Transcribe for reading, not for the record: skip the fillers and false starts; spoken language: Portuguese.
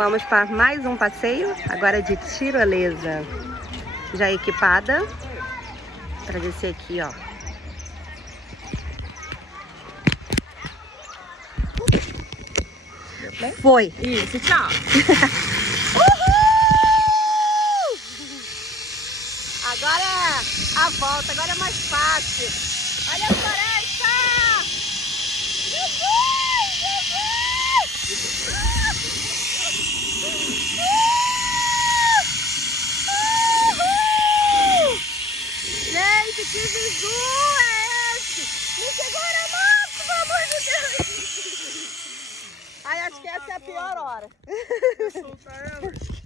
vamos para mais um passeio, agora de tirolesa. Já equipada, para descer aqui, ó. Foi! Isso, tchau! Agora é a volta, agora é mais fácil. Olha a floresta! Gente, que visu é esse? Me segura, moço, pelo amor de Deus! Ai, acho que essa é a pior hora. Vou soltar ela.